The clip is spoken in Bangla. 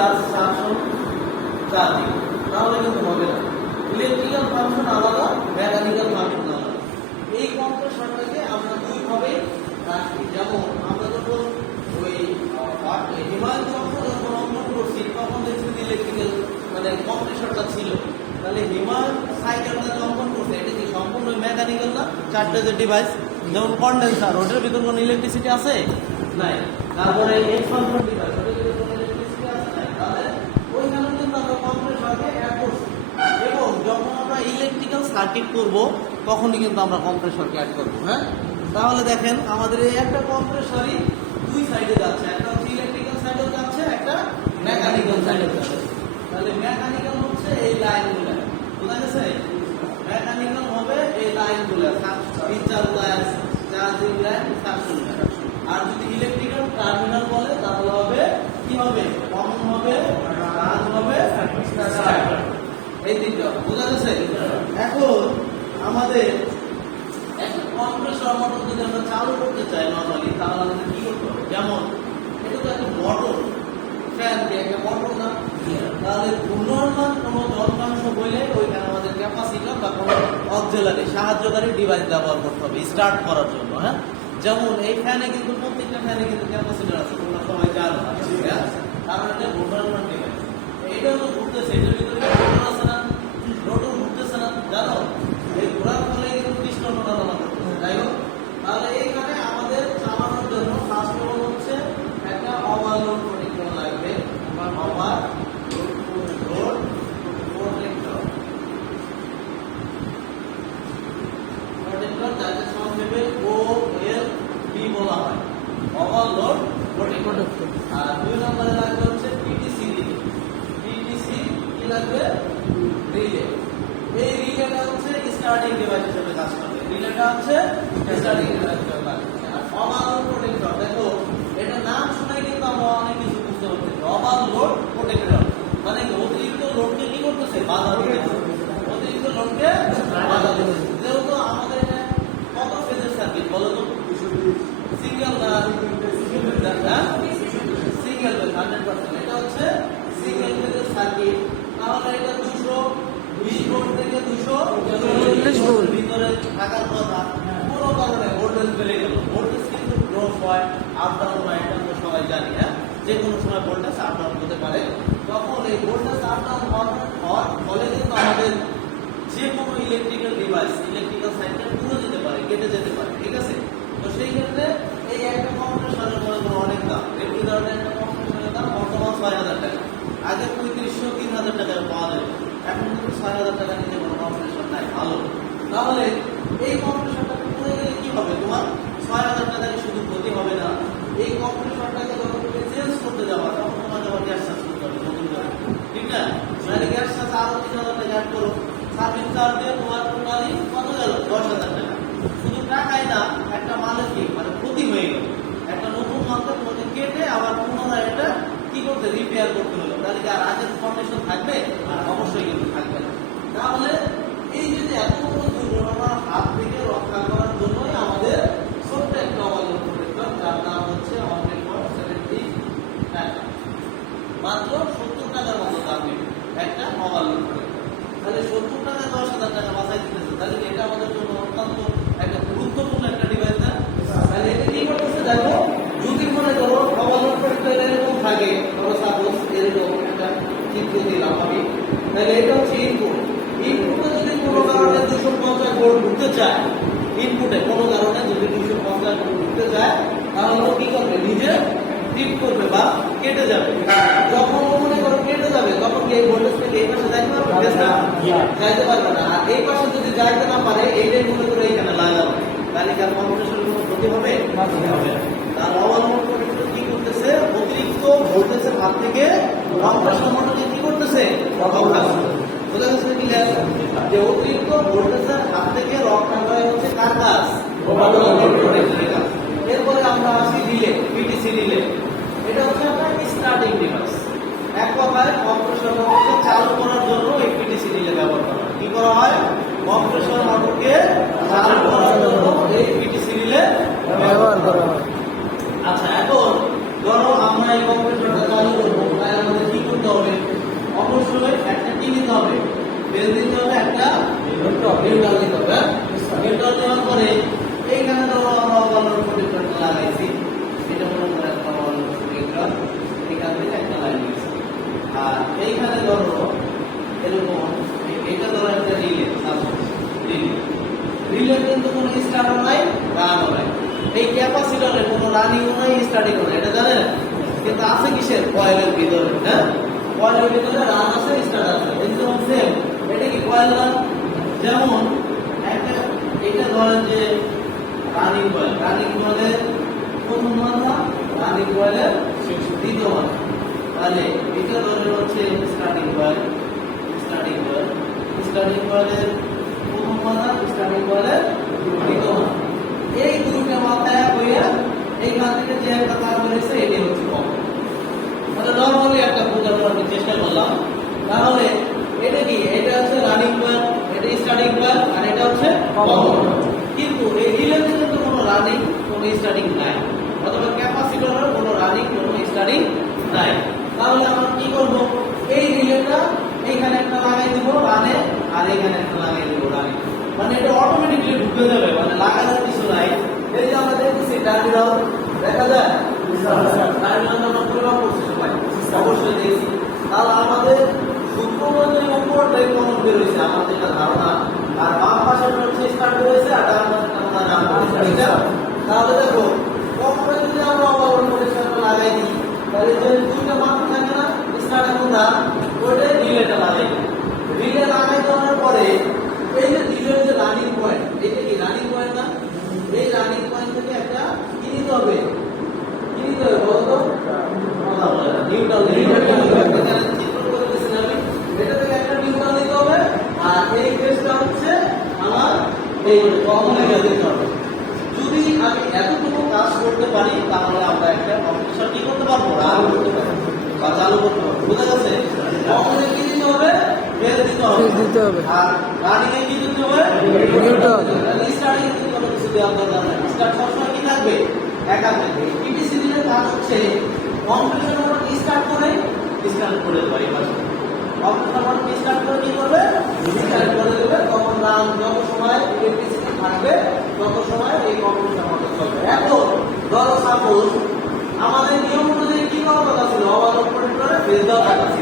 চার্জ সাকশন চার্জিং, তাহলে কিন্তু হবে না। ইলেকট্রিক্যাল ফাংশন আলাদা, মেকানিক্যাল ফাংশন আলাদা। এই কম্প্রেসরটাকে আমরা দুইভাবে রাখি। যেমন আমরা যখন ওই হিমালয় চক্র যখন অঙ্কন করছি তখন দেখছি ইলেকট্রিক্যাল মানে কম্প্রেসরটা ছিল, তাহলে হিমালয় সাইকেলটা যে অঙ্কন করছে এটা কি সম্পূর্ণ মেকানিক্যাল না? চারটে যে ডিভাইস, যেমন কন্ডেন্সার, ওটার ভিতর কোনো ইলেকট্রিসিটি আছে নাই, তারপরে এক্সপানশন ডিভাইস, ওটার ভিতর কোনো ইলেকট্রিসিটি আছে নাই, তাহলে ওইখানে কিন্তু আমরা কম্প্রেসরকে অ্যাড করছি। এবং যখন আমরা ইলেকট্রিক্যাল সার্কিট করব তখনই কিন্তু আমরা কম্প্রেসরকে অ্যাড করব। হ্যাঁ, তাহলে দেখেন আমাদের এই একটা কম্প্রেসরই দুই সাইডে যাচ্ছে, একটা হচ্ছে ইলেকট্রিক্যাল সাইডেও যাচ্ছে, একটা মেকানিক্যাল সাইডেও যাচ্ছে। তাহলে মেকানিক্যাল হচ্ছে এই লাইনগুলো, বোঝা গেছে? মেকানিক্যাল হবে এই লাইনগুলো, incharge line, charging line, suction line. আর যদি ইলেকট্রিক্যাল টার্মিনাল বলে তাহলে হবে কি হবে? কমন হবে, ব্রাঞ্চ হবে, স্টার্টার। এই তিনটা বোঝা গেছে? এখন আমাদের একটা কম্প্রেসর মোটর যদি আমরা চালু করতে চাই নরমালি, তাহলে আমাদের কি করতে হবে? যেমন এটা তো একটা মোটর, ফ্যান দিয়ে একটা মোটর না, তাহলে ঘূর্ণমান কোনো যন্ত্রাংশ বইলে ওইখানে আমাদের ক্যাপাসিটর বা কোনো অক্সিলারি সাহায্যকারী ডিভাইস ব্যবহার করতে হবে স্টার্ট করার জন্য। হ্যাঁ, যেমন এই ফ্যানে কিন্তু প্রত্যেকটা ফ্যানে কিন্তু ক্যাপাসিটর আছে, তোমরা সবাই জানো, কারণ এটা ঘূর্ণমান ডিভাইস। এইটা তো ঘুরতেছে, এটার ভিতরে রোটর আছে না, রোটর ঘুরতেছে না, জানো? এই ঘোরার ফলে কিন্তু পিস্টন ওঠানামা করতেছে। যাই হোক, তাহলে এইখানে আমাদের চালানোর জন্য ফার্স্ট অফ অল হচ্ছে একটা ওভারলোড প্রোটেক্টর লাগবে। ওভারলোড প্রোটেক্টর যাকে সংক্ষেপে OLP বলা হয়, ওভারলোড প্রোটেক্টর। আর দুই নম্বরে লাগবে হচ্ছে পিটিসি রিলে। পিটিসি কি লাগবে? রিলে। এই রিলেটা হচ্ছে স্টার্টিং ডিভাইস হিসেবে কাজ করবে। রিলেটা হচ্ছে স্টার্টিং ডিভাইস হিসেবে কাজ করবে। আর ওভারলোড প্রোটেক্টর, দেখো এটা নাম শুনে কিন্তু আমরা অনেক কিছু বুঝতে পারছি। ওভারলোড প্রোটেক্টর মানে অতিরিক্ত লোডকে কি করতেছে? বাধা দিতেছে। অতিরিক্ত লোডকে বাধা দিতেছে। যেহেতু আমাদের এটা কত ফেজের সার্কিট বলো তো? Single single phase 100%। এটা হচ্ছে সিঙ্গেল ফেজের সার্কিট। তাহলে এটা 220 ভোল্ট থেকে 240 ভোল্ট ভিতরে থাকার কথা। কোনো কারণে ভোল্টেজ বেড়ে গেল, ভোল্টেজ কিন্তু ড্রপ হয়, আপ ডাউন হয়, এটা আমরা সবাই জানি। হ্যাঁ, যে কোনো সময় ভোল্টেজ আপ ডাউন হতে পারে। তখন এই ভোল্টেজ আপ ডাউন হওয়ার ফলে কিন্তু আমাদের যে কোনো ইলেকট্রিক্যাল ডিভাইস, ইলেকট্রিক্যাল সার্কিট পুরো যেতে পারে, কেটে যেতে পারে। ঠিক আছে? তো সেই ক্ষেত্রে এই একটা কম্প্রেসরের মনে করো অনেক দাম। একটি ধরনের একটা কম্প্রেসরের দাম বর্তমান 6000 টাকা। আগে 3500-3000 টাকায় পাওয়া যায়, এখন কিন্তু 6000 টাকা নিতে কোনো কম্প্রেসর নাই ভালো। তাহলে এই কম্প্রেসরটা পুরো গেলে কি হবে? তোমার 6000 টাকায় শুধু ক্ষতি হবে না, এই কম্প্রেসরটাকে যখন তুমি চেঞ্জ করতে যাবা তখন তোমার আবার গ্যাস চার্জ করতে হবে নতুন করে, ঠিক না? মানে গ্যাস চার্জ আরো 3000 টাকা অ্যাড করো, সার্ভিস চার্জ দিয়ে তোমার টোটালি কত গেল? 10000 টাকা। শুধু টাকাই না, একটা মালের কি মানে ক্ষতি হয়ে গেল। একটা নতুন মালকে ক্ষতি কেটে আবার পুনরায় এটা কি করতে? রিপেয়ার করতে হলো। তাহলে কি আর আগের কন্ডিশন থাকবে? অবশ্যই কিন্তু থাকবে না। তাহলে এই যে এত বড় দুর্ঘটনার হাত থেকে রক্ষা করার জন্যই আমাদের ছোট্ট একটা ওভারলোড প্রোটেক্টর, যার নাম হচ্ছে মাত্র 70 টাকার মতো দাম নেবে একটা ওভারলোড প্রোটেক্টর। তাহলে 70 টাকা 10,000 টাকা বাঁচাই দিতেছে। তাহলে এটা আমাদের জন্য অত্যন্ত একটা গুরুত্বপূর্ণ একটা ডিভাইস না? তাহলে এটা কি করতেছে দেখো, যদি মনে করো ওভারলোড প্রোটেক্টর এরকম থাকে, ধরো সাপোজ এরকম একটা চিত্র দিলাম আমি, তাহলে এটা হচ্ছে ইনপুট। ইনপুটে যদি কোনো কারণে 250 ভোল্ট ঢুকতে চায়, ইনপুটে কোনো কারণে যদি 250 ভোল্ট ঢুকতে চায়, তাহলে ও কি করবে? নিজে ট্রিপ করবে বা কেটে যাবে। যখন ও মনে করো কেটে যাবে, তখন এই ভোল্টেজ থেকে এই পাশে যাইতে পারবে? যাইতে পারবে না। আর এই পাশে যদি যাইতে না পারে, এইটাই মনে করে এইখানে লাগাবে, তাহলে কি আর কম্পিউটারের কোনো ক্ষতি হবে? হবে। তার ওভারলোড প্রোটেক্টর কি করতেছে? অতিরিক্ত ভোল্টেজের হাত থেকে কম্প্রেসর মোটরকে কি করতেছে? রক্ষা করতেছে। বোঝা গেছে কি? যে অতিরিক্ত ভোল্টেজের হাত থেকে রক্ষা করা হচ্ছে কার কাজ? ওভারলোড প্রোটেক্টরের কাজ। এরপরে আমরা আসি রিলে, পিটিসি রিলে। এটা হচ্ছে আপনার স্টার্টিং ডিভাইস। এক কথায় কম্প্রেসর মোটরকে চালু করার জন্য এই পিটিসি রিলে ব্যবহার করা হয়। কি করা হয়? কম্প্রেসর মোটরকে চালু করার জন্য এই পিটিসি রিলে ব্যবহার করা হয়। আচ্ছা, এখন ধরো আমরা এই কম্প্রেসরটা চালু করবো, তাই আমাদের কি করতে নিউট্রাল নিতে হবে। নিউট্রাল নেওয়ার পরে এইখানে ধরো আমরা ওভারলোড প্রোটেক্টরটা লাগাইছি, এটা মনে করে একটা ওভারলোড প্রোটেক্টর, এখান থেকে একটা লাইন গেছে। আর এইখানে ধরো এরকম এটা ধরো একটা রিলে, রিলে কিন্তু কোনো স্টার্টও নাই, রানও নাই। এই ক্যাপাসিটরের কোনো রানিংও নাই, স্টার্টিংও নাই, এটা জানেন? কিন্তু আছে কিসের? কয়েলের ভিতরে। হ্যাঁ, কয়েলের ভিতরে রান আছে, স্টার্ট আছে, একদম সেম। এটা কি কয়েল না? যেমন একটা এটা ধরেন যে রানিং কয়েল, রানিং কয়েলের প্রথম মাথা, রানিং কয়েলের দ্বিতীয় মাথা। তাহলে এটা ধরেন হচ্ছে starting coil, starting coil, starting কয়েলের প্রথম মাথা, স্টার্টিং কয়েলের দ্বিতীয় মাথা। এই দুটো মাথা এক হইয়া এইখান থেকে যে একটা তার বেরিয়েছে এটাই হচ্ছে কম। মানে নরমালি একটা বোঝানোর আমি চেষ্টা করলাম। তাহলে এটা কি? এটা হচ্ছে রানিং কয়েল, এটা স্টার্টিং কয়েল, আর এটা হচ্ছে কমন। কিন্তু এই রিলেতে কিন্তু কোনো রানিং, কোনো স্টার্টিং নাই, অথবা ক্যাপাসিটরের কোনো রানিং, কোনো স্টার্টিং নাই। তাহলে আমরা কি করব? এই রিলেটা এইখানে একটা লাগাই দিব রানে, আর এইখানে একটা লাগাই দিব রানে। মানে এটা অটোমেটিক্যালি ঢুকে যাবে, মানে লাগানোর কিছু নাই। এই যে আমরা দেখতেছি টার্মিনাল দেখা যায়, টার্মিনাল আমরা পরিমাপ করছি সবাই, অবশ্যই দেখছি। তাহলে আমাদের সূত্রমতের উপরটাই কমন বের হয়েছে আমার যেটা ধারণা, আর বাম পাশে হচ্ছে স্টার্ট হয়েছে, আর ডান পাশে আমরা রান করেছি। তাহলে দেখো কমটা যদি আমরা ওভারলোড প্রোটেক্টরটা লাগাই দিই, তাহলে যে দুইটা মাত্রা থাকে না, স্টার্ট এবং রান, ওইটাই রিলেটা লাগাই দিই। রিলে লাগাই দেওয়ার পরে এই যে রিলের যে রানিং পয়েন্ট, এটা কি রানিং পয়েন্ট না? এই রানিং পয়েন্ট থেকে একটা কি নিতে হবে? কি নিতে হবে বলতো? নিউট্রাল। এখানে চিত্র করে দিয়েছি আমি, এটা থেকে একটা নিউট্রাল নিতে হবে, আর এই কেসটা হচ্ছে আমার এই কমনে দিতে হবে। যদি আমি এতটুকু কাজ করতে পারি, তাহলে আমরা একটা কম্পিটিশন কি করতে পারবো? রান করতে পারবো বা চালু করতে পারবো। বুঝা গেছে? কমনে কি দিতে হবে? বের দিতে হবে। আর রানিং এ কি দিতে হবে? নিউট্রাল। স্টার্টিং এ দিতে হবে, কিছু দেওয়ার দরকার নেই। স্টার্ট সবসময় কি থাকবে? একা থাকবে। পিপিসি এর কাজ হচ্ছে কম্পিটিশন আমরা স্টার্ট করে পারি পাশে। কম্পিটিশন আমরা স্টার্ট করে কি করবে? স্টার্ট করে দেবে, তখন রান যত সময় পিপিসি থাকবে তত সময় এই কম্পিটিশন আমাদের চলবে। এখন ধরো সাপোজ আমাদের নিয়ম অনুযায়ী কি করার কথা ছিল? ওভারলোড প্রোটেক্টরে ফেজ দেওয়ার কথা ছিল।